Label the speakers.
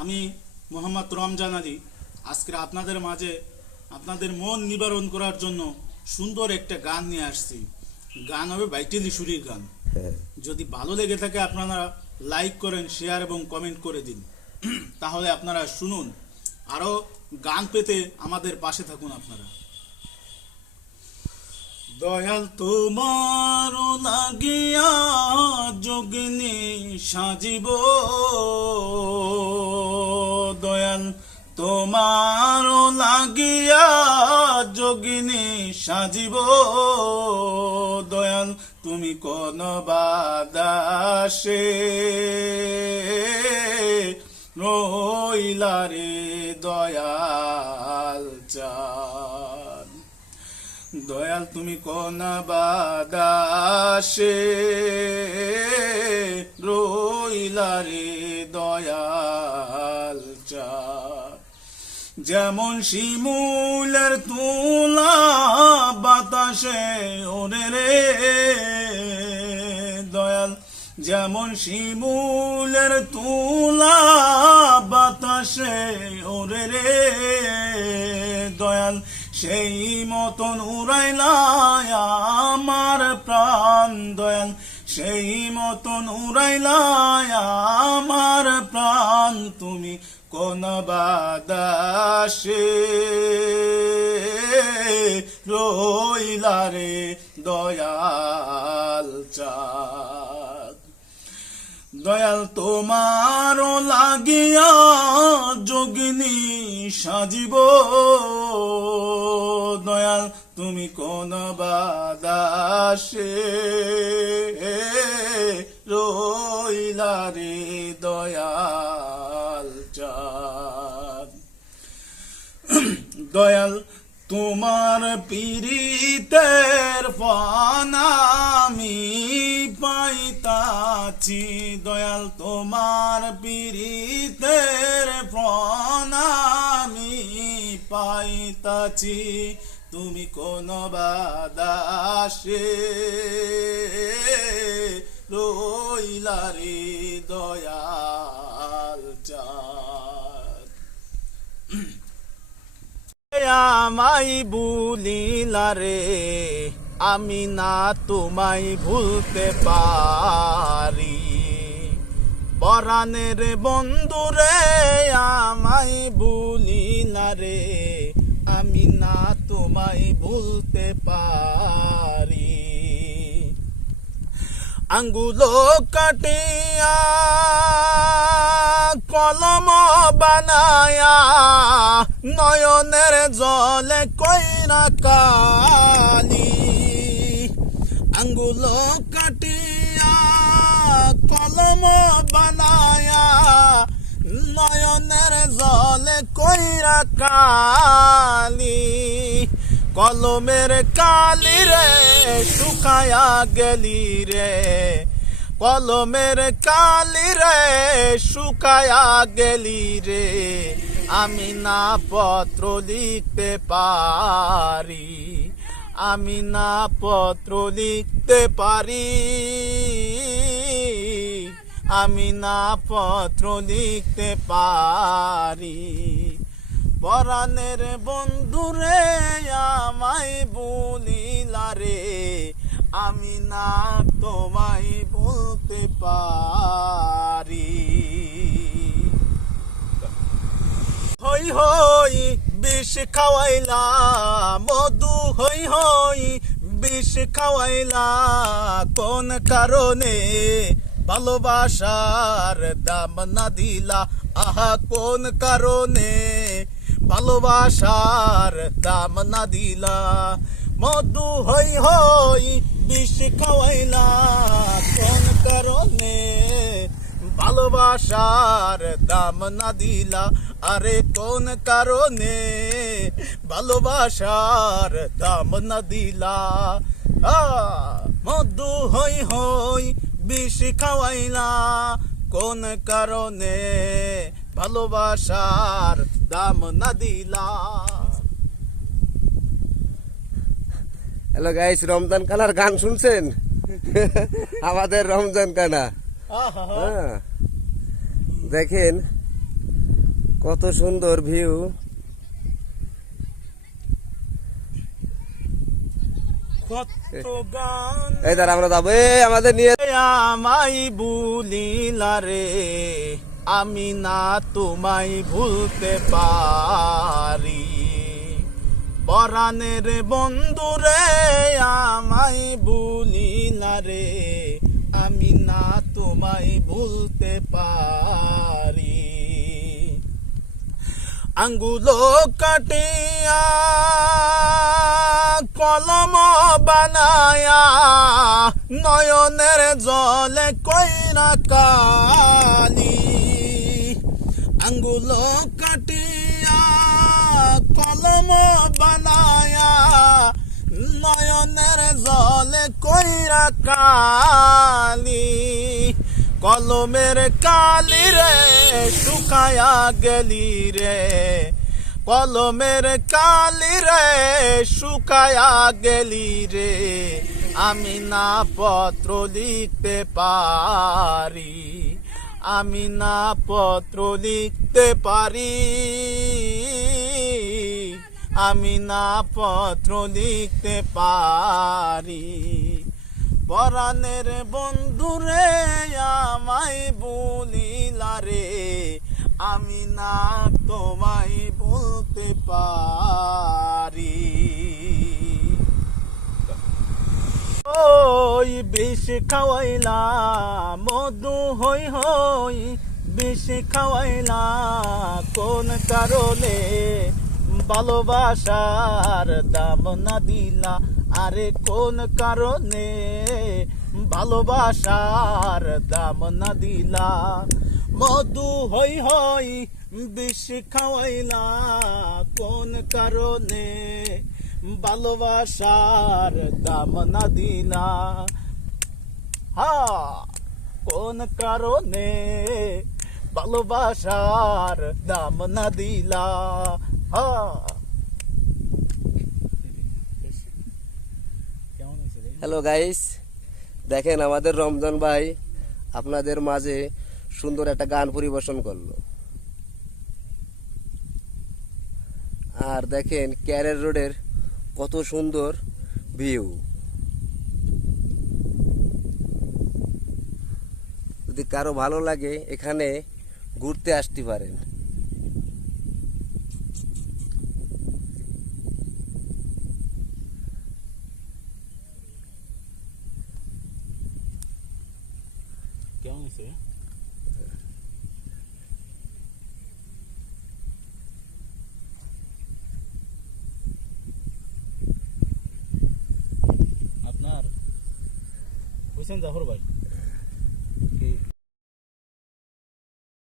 Speaker 1: আমি মোহাম্মদ রমজান আলী। আজকে আপনাদের মাঝে আপনাদের মন নিবারণ করার জন্য সুন্দর একটা গান নিয়ে আসছি। গান হবে বাইটেলি সুরির গান।
Speaker 2: হ্যাঁ।
Speaker 1: যদি ভালো লেগে থাকে আপনারা লাইক করেন শেয়ার এবং কমেন্ট করে দিন। তাহলে আপনারা শুনুন। আরও গান পেতে আমাদের পাশে থাকুন আপনারা। দয়াল তোমার লাগিয়া যোগিনী সাজিব। দয়াল তোমার লাগিয়া যোগিনী সাজিব। দয়াল তুমি কোন বাদাসে রইলারে দয়াল চাঁদ দয়াল তুমি কোন বাদাসে রইলারে দয়াল চাঁদ যেমন শিমুলের তুলা বাতাসে ওরে রে দয়াল। যেমন শিমুলের তুলা বাতাসে ওরে রে দয়াল। সেই মতন উড়াইলায় আমার প্রাণ দয়াল। সেই মতন উড়াইলায় আমার প্রাণ তুমি কোন বাদাসে রইলারে দয়াল চাঁদ। দয়াল তোমার লাগিয়া যোগিনী সাজিব। দয়াল, তুমি কোন বাদাসে রইলারে দয়াল চাঁদ। দয়াল, তোমার পীড়িতের আমি পাইতাছি। দয়াল, তোমার পীড়িতের আমি পাইতাছি তুমি কোন বাদাসে রইলারে দয়াল আমাই ভুলিলা রে আমি না তোমায় ভুলতে পারি। পরাণের বন্ধুরে আমাই ভুলিলা রে। আমি না তোমায় ভুলতে পারি। আঙ্গুলো কাটিয়া, কলম বানায়া, নয়নের জলে কইরা কালি। আঙ্গুলো কাটিয়া কলম বানায়া নয়নের জলে কইরা কালি, কলমের কালি রে শুকায়া গেলি রে। কলমের কালি রে শুকায়া গেলি রে। আমি না পত্র লিখতে পারি, আমি না পত্র লিখতে পারি। আমি না পত্র লিখতে পারি। পরাণের বন্ধুরে আমায় বলিলা রে, আমি না তোমায় বলতে পারি। হই হই বিষ খাওয়াইলা, মধু হই হই বিষ খাওয়াইলা, কোন কারণে ভালোবাসার দাম না দিলা, আহা, কোন কারণে? ভালোবাসার দাম না দিলা, মধু হই হই বিষ খাওয়াইলা, কোন কারণে? ভালোবাসার দাম না দিলা, আরে কোন কারণে? ভালোবাসার দাম না দিলা মধু হই হই বিষ খাওয়াইলা কোন কারণে ভালোবাসার দাম না দিলা?
Speaker 2: হ্যালো গাইস রমজান কানার গান শুনছেন? আমাদের রমজান কানা হ্যাঁ। দেখেন কত সুন্দর ভিউ।
Speaker 1: গান।
Speaker 2: এই দাঁড়া আমরা যাব। আমাদের নিয়ে
Speaker 1: আমাই ভুলিলা রে, আমি না তোমায় ভুলতে পারি। পরাণের বন্ধু রে, আমায় ভুলিলা রে, আমি না তোমায় ভুলতে পারি। আঙ্গুলো কাটিয়া, কলম বানায়া নয়নের জলে কইরা কালি, আঙ্গুলো কাটিয়া কলম বানায়া নয়নের জলে কইরা কালি, কলমের কালি রে শুকায়া গেলি রে, কলমের কালি রে শুকায়া গেলি রে। আমি না পত্র লিখতে পারি। আমি না পত্র লিখতে পারি। আমি না পত্র লিখতে পারি। পরাণের বন্ধুরে আমায় বলিলা রে। আমি না তোমায় বলতে পারি। ওই বিষ খাওয়াইলা, মধু হই হই বিষ খাওয়াইলা। কোন কারণে ভালোবাসার দাম না দিলা? আরে কোন কারণে ভালোবাসার দাম না দিলা? মধু হই হই বিষ খাওয়াইলা, কোন কারণে ভালোবাসার দাম না দিলা হা, কোন কারণে ভালোবাসার দাম না দিলা?
Speaker 2: হ্যালো গাইস দেখেন, আমাদের রমজান ভাই আপনাদের মাঝে সুন্দর একটা গান পরিবেশন করল। আর দেখেন, ক্যারের রোডের কত সুন্দর ভিউ। যদি কারও ভালো লাগে এখানে ঘুরতে আসতে পারেন
Speaker 1: কেমন হয়েছে রে? আপনার বুঝছেন জাফর ভাই